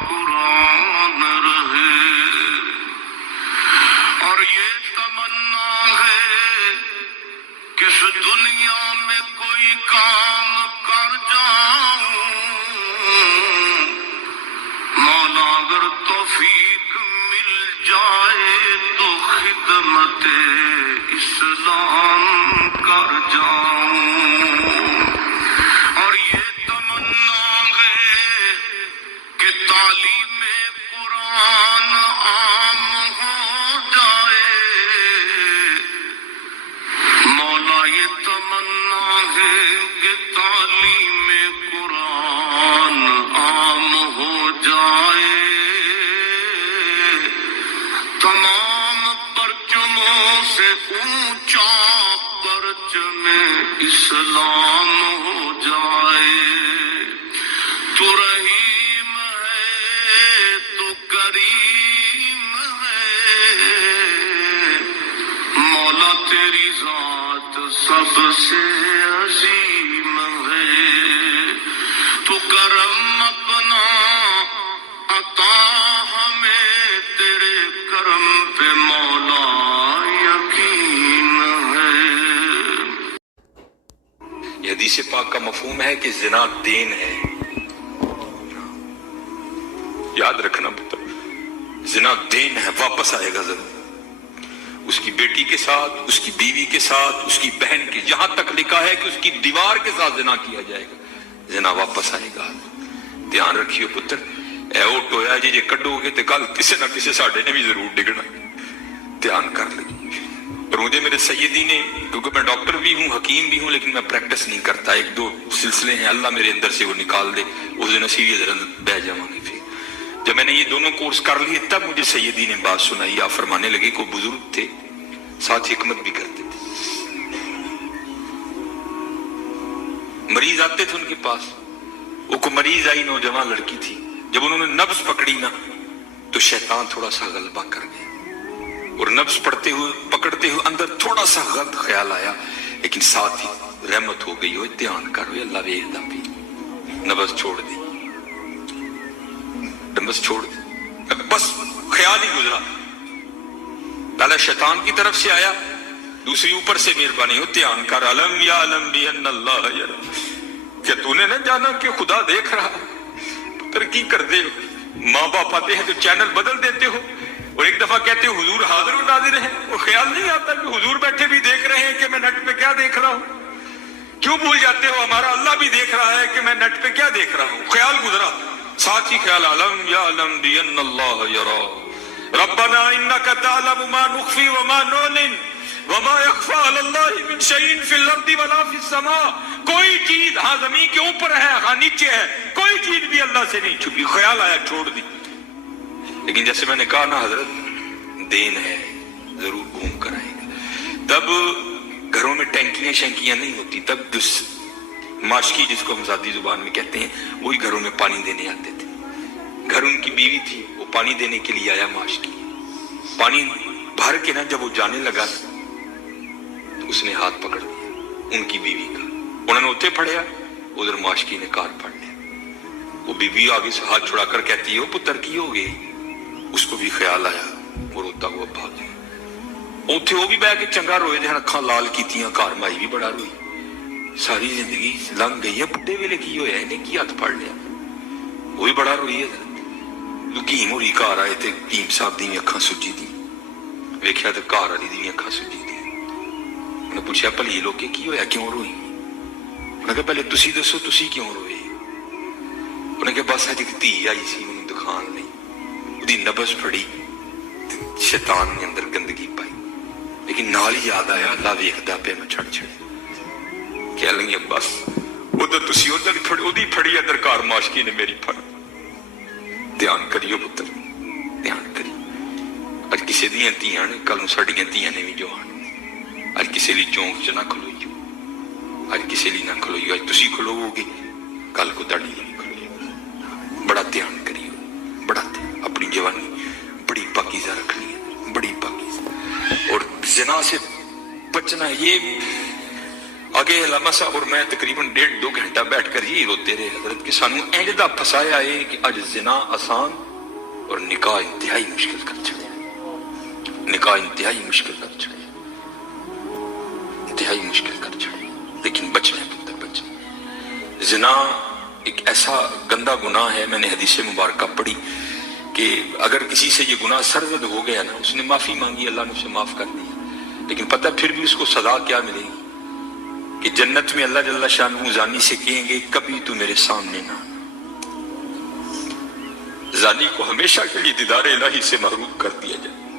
कुरान रहे। और ये तमन्ना है कि इस दुनिया में कोई काम कर जाऊं, मौला अगर तौफीक मिल जाए तो खिदमत इस्लाम कर जाऊं। और ये तमन्ना है कि तालीम कुरान आम हो जाए, मौला ये तमन्ना है कि तालीम कुरान आम हो जाए, तमाम परचमों से ऊंचा परचम इस्लाम हो जाए। तू रहीम है, तू करीम है, मौला तेरी जात सबसे अजीम है। तू करम अपना अता हमें, तेरे करम पे मौला यकीन है। ये हदीस पाक का मफहूम है कि जिना देन है। याद रखना पुत्र, जिना देन है, वापस आएगा जरूर। उसकी बेटी के साथ, उसकी बीवी के साथ, उसकी बहन के, यहां तक लिखा है कि उसकी दीवार के साथ जिना किया जाएगा, जिना वापस आएगा। ध्यान रखियो पुत्र, ऐ टोया जे कड्डोगे तो कल किसी ना किसी साडे ने भी जरूर डिगना। ध्यान कर ली। और मुझे मेरे सैयदी ने, क्योंकि मैं डॉक्टर भी हूँ, हकीम भी हूँ, लेकिन मैं प्रैक्टिस नहीं करता, एक दो सिलसिले हैं, अल्लाह मेरे अंदर से वो निकाल दे, उस दिन सीधे बह जाऊंगी। फिर जब मैंने ये दोनों कोर्स कर लिए तब मुझे सैयदी ने बात सुनाई। आप फरमाने लगे, को बुजुर्ग थे साथ हिकमत भी करते थे, मरीज आते थे उनके पास। वो को मरीज आई, नौजवान लड़की थी, जब उन्होंने नब्ज पकड़ी ना तो शैतान थोड़ा सा गलबा कर गया, और नब्ज पकड़ते हुए अंदर थोड़ा सा गलत ख्याल आया, लेकिन साथ ही रहमत हो गई। हो ध्यान करो, अल्लाह वेखदा भी। नब्ज छोड़ दी, नब्ज छोड़ दी, बस ख्याल ही गुजरा। पहले शैतान की तरफ से आया, दूसरी ऊपर से मेहरबानी। हो ध्यान कर, अलम या अलम भी अल्लाह यार, क्या तूने ना जाना कि खुदा देख रहा? पुत्र की करते हो, माँ बाप आते हैं तो चैनल बदल देते हो, और एक दफा कहते हो हुजूर हाजिर और नाजिर है, और ख्याल नहीं आता कि हुजूर बैठे भी देख रहे हैं कि मैं नेट पे क्या देख रहा हूँ। क्यों भूल जाते हो हमारा अल्लाह भी देख रहा है कि मैं नेट पे क्या देख रहा हूँ? ख्याल गुजरा, साथ ही ख्याल अलम या अलम भी अल्लाह यरा रब्बना इन्नका तअलमु मा नुख्फी व मा नुलिन वमा यख्फा अलल्लाहि मिन शैइन फिल अर्दि वला फिस समा। कोई चीज हाँ जमीन के ऊपर है, हाँ नीचे है, कोई चीज भी अल्लाह से नहीं छुपी। ख्याल आया, छोड़ दी। लेकिन जैसे मैंने कहा ना हजरत, देन है, जरूर घूम कर आएगा। तब घरों में टैंकियां शैंकियां नहीं होती, तब माशकी जिसको हम सादी जुबान में कहते हैं, वही घरों में पानी देने आते थे। घर उनकी बीवी थी, वो पानी देने के लिए आया। माशकी पानी भर के ना जब वो जाने लगा तो उसने हाथ पकड़ लिया उनकी बीवी का, उन्होंने उठे फड़िया, उधर माशकी ने कार फड़ लिया। वो बीवी आगे से हाथ छुड़ाकर कहती है, पुत्र की हो गई? उसको भी ख्याल आया, वो रोता हुआ भाग गया। उथे वो भी बह के चंगा रोए, जहां अखां लाल कीतियां, घर माई भी बड़ा रोई। सारी जिंदगी लंघ गई है, बुढ़े वेले की होया, इन्हें की हाथ फड़ लिया? वो भी बड़ा रोई है। हकीम होरी घर आए थे, हकीम साहब दी अखां सुजी दी, वेख्या तो घर वाली दी अखां सुजी दी। उन्हें पूछा, भली लोके की होया, क्यों रोई? उन्हें कहा, पहले तुसी दसो, तुसी क्यों रोए? उन्हें कहा, बस अज एक धी आई सी, उन्हें दिखान लई, उहदी नब्ज फड़ी, शैतान ने अंदर गंदगी पाई, लेकिन नाल ही याद आया, अल्लाह वेखदा पे, मैं छड़ छड़े कह लगी, बस उधर तुसी उधर फड़ी, फड़ी अंदर कार माशकी ने मेरी फड़। ध्यान करियो पुत्र, ध्यान करियो। अज किसी दियां धीआं ने, कल साडियां धीआं ने भी जो आना। अज किसी लिए चौंक च ना खलोइयो, अज किसी लिए ना खलोइयो। अज तुसी खलोवोगे, कल को तुहाडी नहीं खलोएगी। बड़ा ध्यान करियो, बड़ा ध्यान। अपनी जवानी बड़ी पाकीज़ा रखनी है, बड़ी पाकीज़ा। और ज़िना से बचना, ये آگے علامہ صاحب اور میں تقریباً 1.5-2 گھنٹہ بیٹھ کر یہی روتے رہے حضرت کہ سانو اینج دا پھسایا ہے کہ اج زنا آسان اور نکاح انتہائی مشکل کر چھڑے، نکاح انتہائی مشکل کر چھڑے، انتہائی مشکل کر چھڑے، لیکن بچنے پتر بچنے۔ زنا ایک ایسا گندا گناہ ہے، میں نے حدیث مبارکہ پڑھی کہ اگر کسی سے یہ گناہ سرزد ہو گیا نا، اس نے معافی مانگی، اللہ نے اسے معاف کر دیا، لیکن پتہ پھر بھی اس کو سزا کیا ملے گی کہ جنت میں اللہ جل شانہ زانی سے کہیں گے کبھی تو میرے سامنے نہ آنا۔ زانی کو ہمیشہ کے لیے دیدار الہی سے محروم کر دیا جائے۔